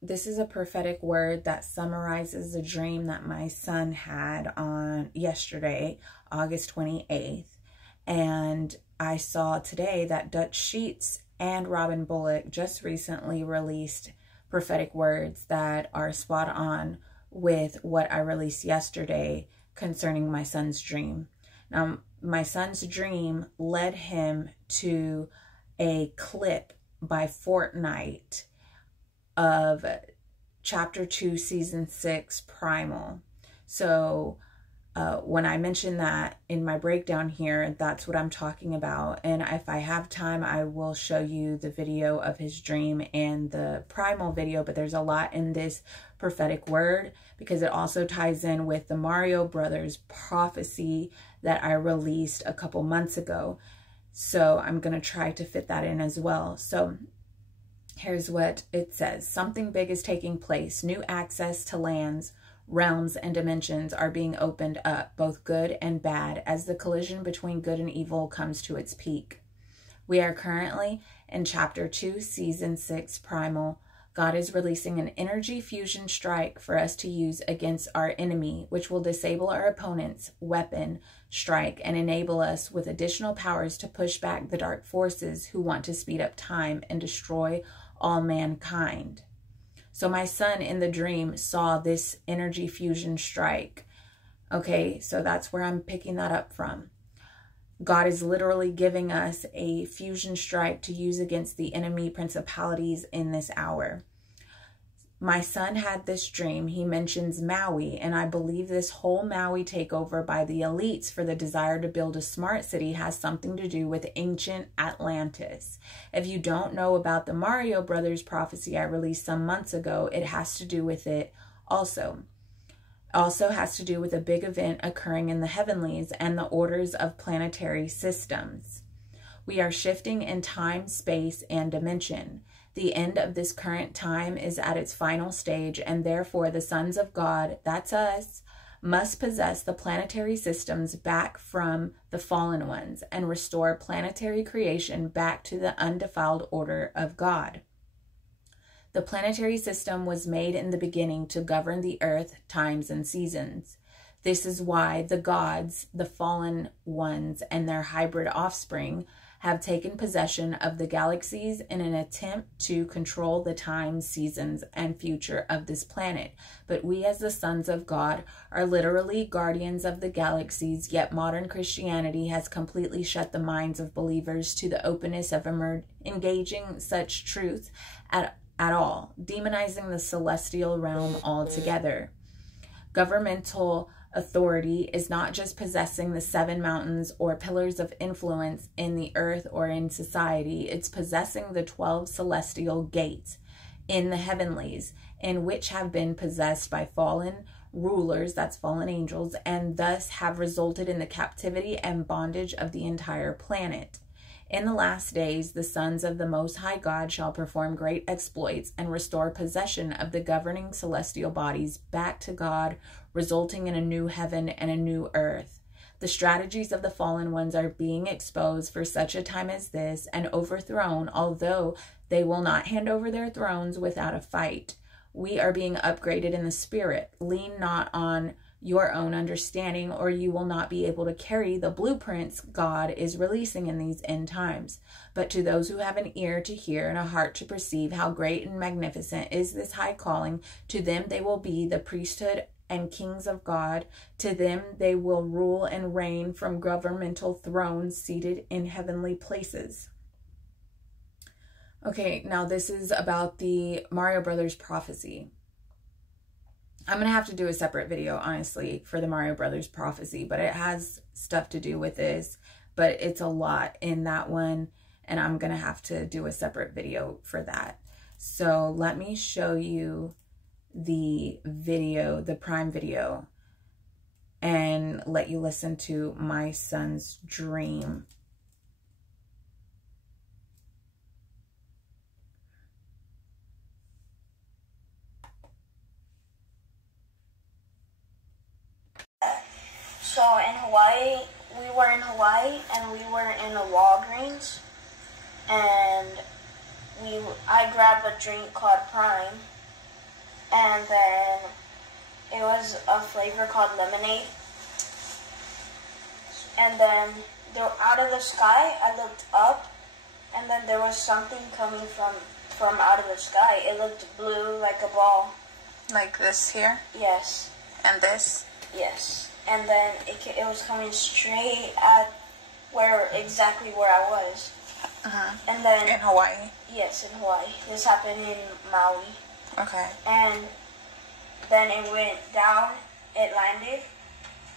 this is a prophetic word that summarizes a dream that my son had on yesterday, August 28th. And I saw today that Dutch Sheets and Robin Bullock just recently released prophetic words that are spot on with what I released yesterday concerning my son's dream. Now, my son's dream led him to a clip by Fortnite of chapter 2, season 6, Primal. So when I mention that in my breakdown here, that's what I'm talking about. And if I have time, I will show you the video of his dream and the Primal video, but there's a lot in this prophetic word because it also ties in with the Mario Brothers prophecy that I released a couple months ago. So I'm going to try to fit that in as well. So here's what it says. Something big is taking place. New access to lands, realms, and dimensions are being opened up, both good and bad, as the collision between good and evil comes to its peak. We are currently in chapter 2, season 6, Primal. God is releasing an energy fusion strike for us to use against our enemy, which will disable our opponent's weapon strike and enable us with additional powers to push back the dark forces who want to speed up time and destroy all mankind. So my son in the dream saw this energy fusion strike. Okay, so that's where I'm picking that up from. God is literally giving us a fusion strike to use against the enemy principalities in this hour. My son had this dream. He mentions Maui, and I believe this whole Maui takeover by the elites for the desire to build a smart city has something to do with ancient Atlantis. If you don't know about the Mario Brothers prophecy I released some months ago, it has to do with it also. Also has to do with a big event occurring in the heavenlies and the orders of planetary systems. We are shifting in time, space, and dimension. The end of this current time is at its final stage, and therefore the sons of God, that's us, must possess the planetary systems back from the fallen ones and restore planetary creation back to the undefiled order of God. The planetary system was made in the beginning to govern the earth, times, and seasons. This is why the gods, the fallen ones, and their hybrid offspring have taken possession of the galaxies in an attempt to control the time, seasons, and future of this planet. But we as the sons of God are literally guardians of the galaxies, yet modern Christianity has completely shut the minds of believers to the openness of engaging such truth at all, demonizing the celestial realm altogether. Governmental authority is not just possessing the 7 mountains or pillars of influence in the earth or in society. It's possessing the 12 celestial gates in the heavenlies, in which have been possessed by fallen rulers, that's fallen angels, and thus have resulted in the captivity and bondage of the entire planet. In the last days, the sons of the Most High God shall perform great exploits and restore possession of the governing celestial bodies back to God, resulting in a new heaven and a new earth. The strategies of the fallen ones are being exposed for such a time as this and overthrown, although they will not hand over their thrones without a fight. We are being upgraded in the spirit. Lean not on your own understanding, or you will not be able to carry the blueprints God is releasing in these end times. But to those who have an ear to hear and a heart to perceive how great and magnificent is this high calling, to them they will be the priesthood and kings of God. To them they will rule and reign from governmental thrones seated in heavenly places. Okay, now this is about the Mario Brothers prophecy. I'm going to have to do a separate video, honestly, for the Mario Brothers prophecy, but it has stuff to do with this, but it's a lot in that one, and I'm going to have to do a separate video for that. So let me show you the video, the Prime video, and let you listen to my son's dream. So in Hawaii, we were in Hawaii and we were in a Walgreens, and I grabbed a drink called Prime, was a flavor called lemonade. And then out of the sky, I looked up, and then there was something coming from out of the sky. It looked blue, like a ball. Like this here? Yes. And this? Yes. And then it was coming straight at exactly where I was. And then in Hawaii? Yes, in Hawaii. This happened in Maui. Okay. And then it went down, it landed,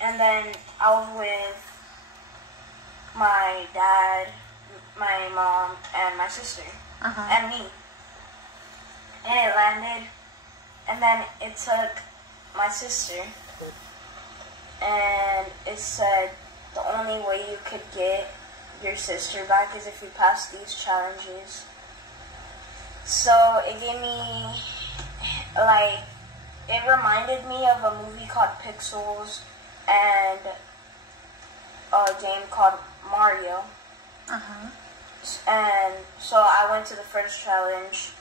and then I was with my dad, my mom, and my sister, and me. And it landed, and then it took my sister, and it said the only way you could get your sister back is if you pass these challenges. So it gave me, like, it reminded me of a movie called Pixels and a game called Mario. And so I went to the first challenge,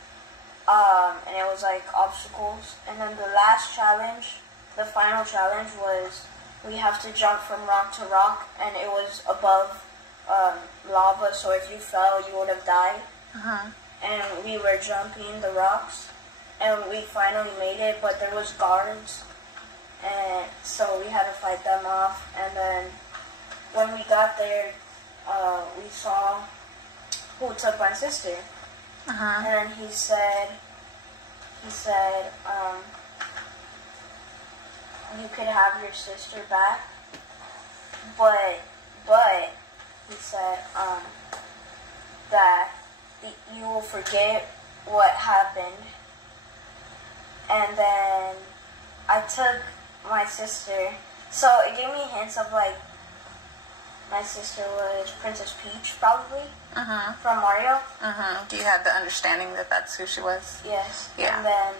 and it was like obstacles. And then the last challenge, the final challenge, was we have to jump from rock to rock, and it was above lava, so if you fell, you would have died. And we were jumping the rocks, and we finally made it, but there was guards, and so we had to fight them off. And then when we got there, we saw who took my sister. And then he said, you could have your sister back, but he said, that you will forget what happened. And then I took my sister, so it gave me hints of, like, my sister was Princess Peach, probably, from Mario. Do you have the understanding that that's who she was? Yes. Yeah. And then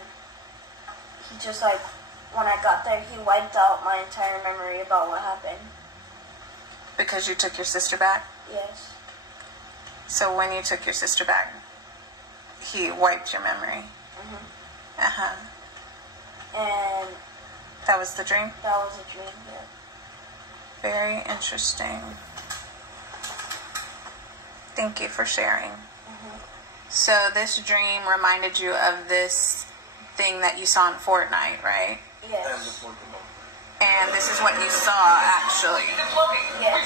he just, like, when I got there, he wiped out my entire memory about what happened. Because you took your sister back? Yes. So when you took your sister back, he wiped your memory? And that was the dream? That was a dream, yeah. Very interesting. Thank you for sharing. So this dream reminded you of this thing that you saw in Fortnite, right? Yes. And this is what you saw, actually. Yes.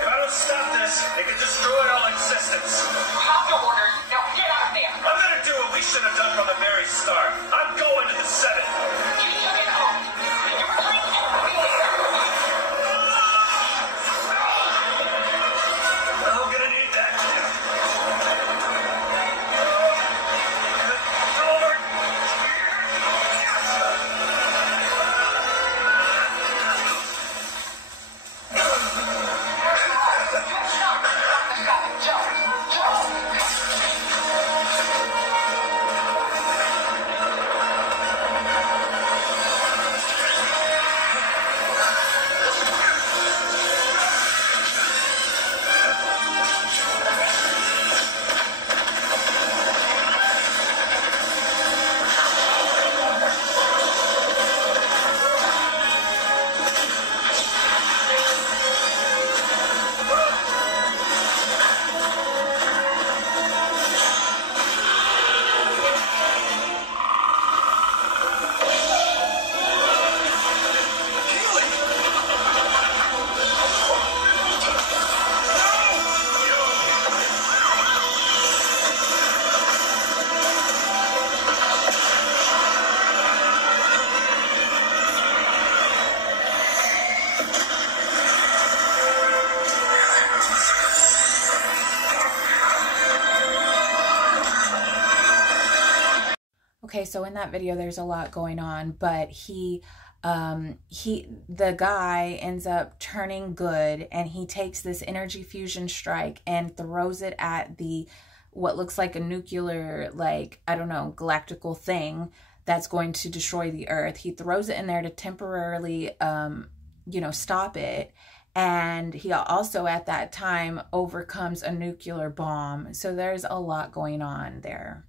If I don't stop this, it can destroy all existence. Hostile orders. Now get out of there. I'm gonna do what we should have done from the very start. I'm going to the Senate. You took it home. You were playing everything later. I'm gonna need that. Okay, so in that video, there's a lot going on, but the guy ends up turning good, and he takes this energy fusion strike and throws it at what looks like a nuclear, like, I don't know, galactical thing that's going to destroy the earth. He throws it in there to temporarily, stop it. And he also at that time overcomes a nuclear bomb. So there's a lot going on there.